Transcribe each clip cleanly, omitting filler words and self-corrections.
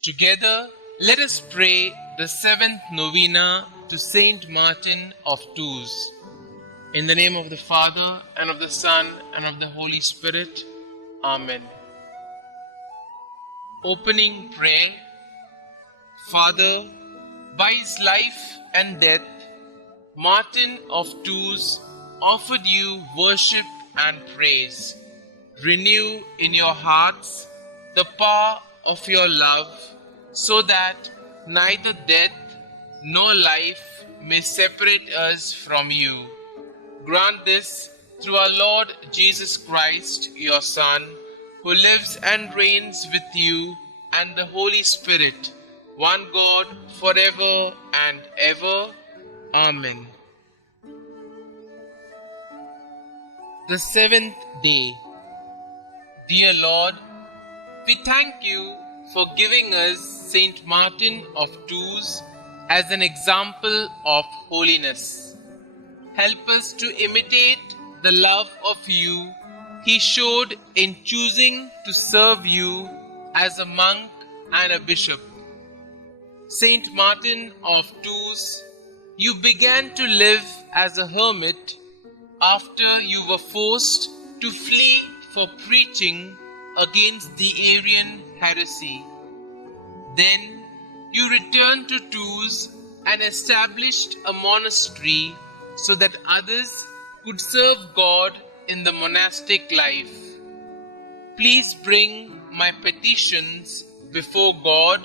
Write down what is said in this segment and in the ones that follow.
Together, let us pray the seventh novena to Saint Martin of Tours. In the name of the Father, and of the Son, and of the Holy Spirit. Amen. Opening prayer. Father, by his life and death, Martin of Tours offered you worship and praise. Renew in your hearts the power of your love, so that neither death nor life may separate us from you. Grant this through our Lord Jesus Christ, your Son, who lives and reigns with you and the Holy Spirit, one God, forever and ever. Amen. The seventh day. Dear Lord, we thank you for giving us Saint Martin of Tours as an example of holiness. Help us to imitate the love of you he showed in choosing to serve you as a monk and a bishop. Saint Martin of Tours, you began to live as a hermit after you were forced to flee for preaching against the Arian heresy. Then you returned to Tours and established a monastery so that others could serve God in the monastic life. Please bring my petitions before God,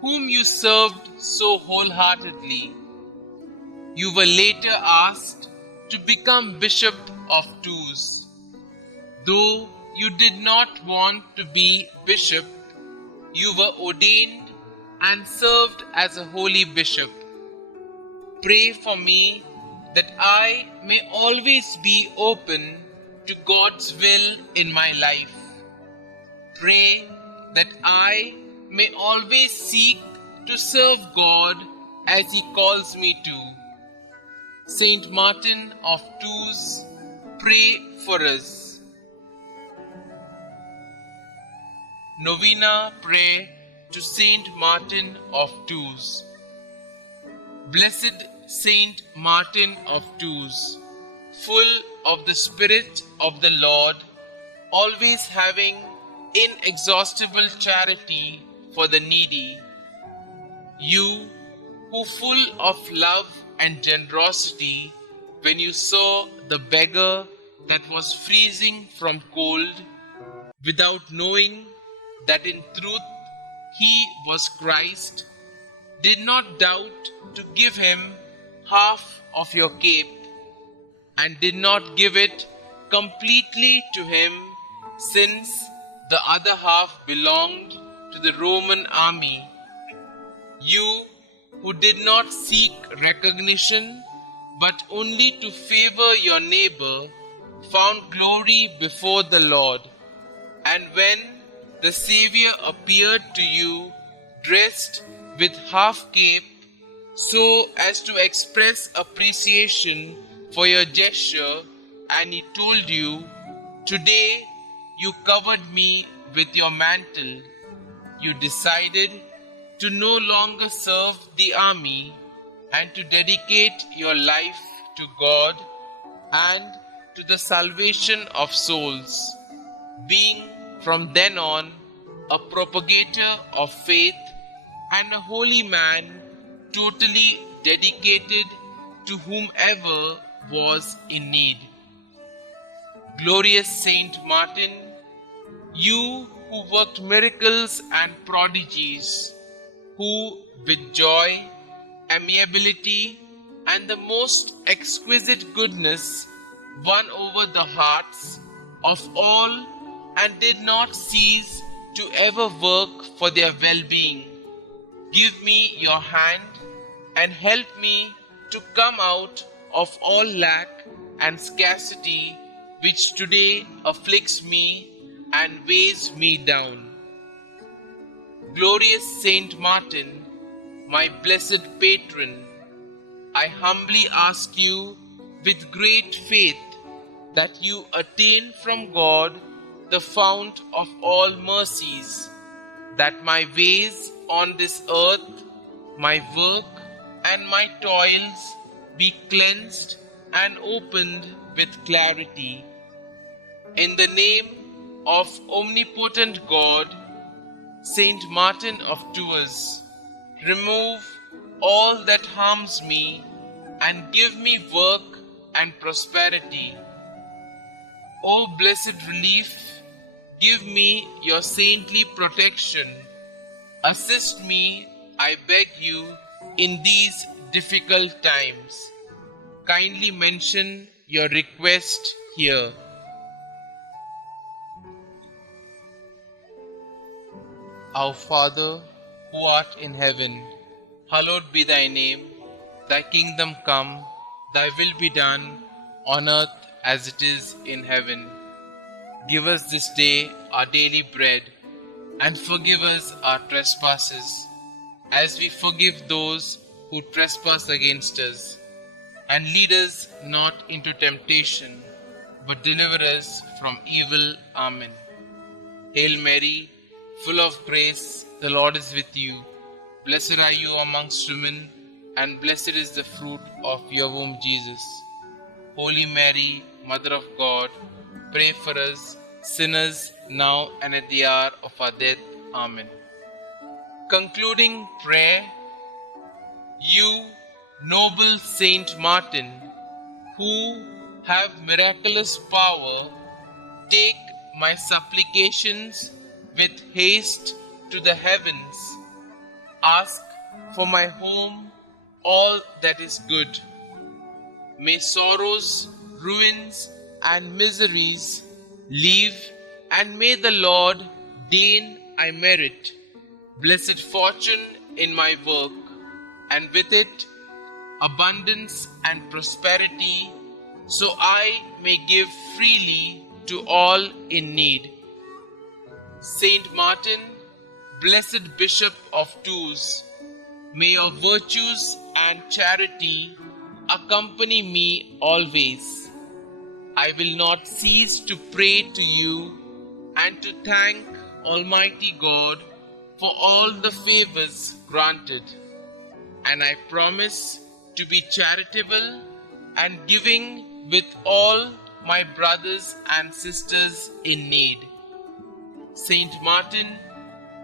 whom you served so wholeheartedly. You were later asked to become Bishop of Tours. Though you did not want to be bishop, you were ordained and served as a holy bishop. Pray for me that I may always be open to God's will in my life. Pray that I may always seek to serve God as He calls me to. Saint Martin of Tours, pray for us. Novena prayer to Saint Martin of Tours. Blessed Saint Martin of Tours, full of the Spirit of the Lord, always having inexhaustible charity for the needy, you who full of love and generosity, when you saw the beggar that was freezing from cold, without knowing that in truth he was Christ, did not doubt to give him half of your cape, and did not give it completely to him, since the other half belonged to the Roman army. You who did not seek recognition, but only to favor your neighbor, found glory before the Lord. And when the Xavier appeared to you, dressed with half cape, so as to express appreciation for your gesture, and he told you, "Today you covered me with your mantle," you decided to no longer serve the army and to dedicate your life to God and to the salvation of souls, being from then on a propagator of faith and a holy man, totally dedicated to whomever was in need. Glorious Saint Martin, you who worked miracles and prodigies, who with joy, amiability, and the most exquisite goodness won over the hearts of all and did not cease to ever work for their well-being, give me your hand and help me to come out of all lack and scarcity which today afflicts me and weighs me down. Glorious Saint Martin, my blessed patron, I humbly ask you with great faith that you attain from God, the fount of all mercies, that my ways on this earth, my work and my toils be cleansed and opened with clarity. In the name of omnipotent God, Saint Martin of Tours, remove all that harms me and give me work and prosperity. O blessed relief, give me your saintly protection. Assist me, I beg you, in these difficult times. Kindly mention your request here. Our Father, who art in heaven, hallowed be thy name. Thy kingdom come, thy will be done, on earth as it is in heaven. Give us this day our daily bread, and forgive us our trespasses, as we forgive those who trespass against us. And lead us not into temptation, but deliver us from evil. Amen. Hail Mary, full of grace, the Lord is with you. Blessed are you amongst women, and blessed is the fruit of your womb, Jesus. Holy Mary, Mother of God, pray for us sinners now and at the hour of our death. Amen. Concluding prayer. You, noble Saint Martin, who have miraculous power, take my supplications with haste to the heavens. Ask for my home all that is good. May sorrows, ruins, and miseries leave, and may the Lord deign I merit blessed fortune in my work, and with it abundance and prosperity, so I may give freely to all in need. Saint Martin, blessed Bishop of Tours, may your virtues and charity accompany me always. I will not cease to pray to you and to thank Almighty God for all the favors granted. And I promise to be charitable and giving with all my brothers and sisters in need. Saint Martin,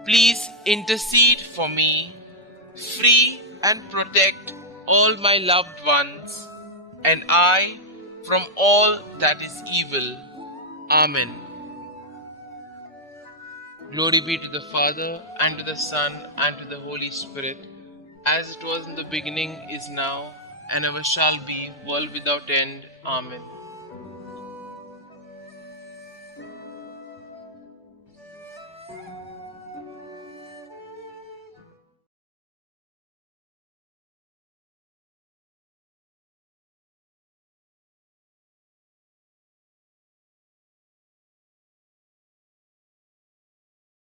please intercede for me, free and protect all my loved ones, and I from all that is evil. Amen. Glory be to the Father, and to the Son, and to the Holy Spirit, as it was in the beginning, is now, and ever shall be, world without end. Amen.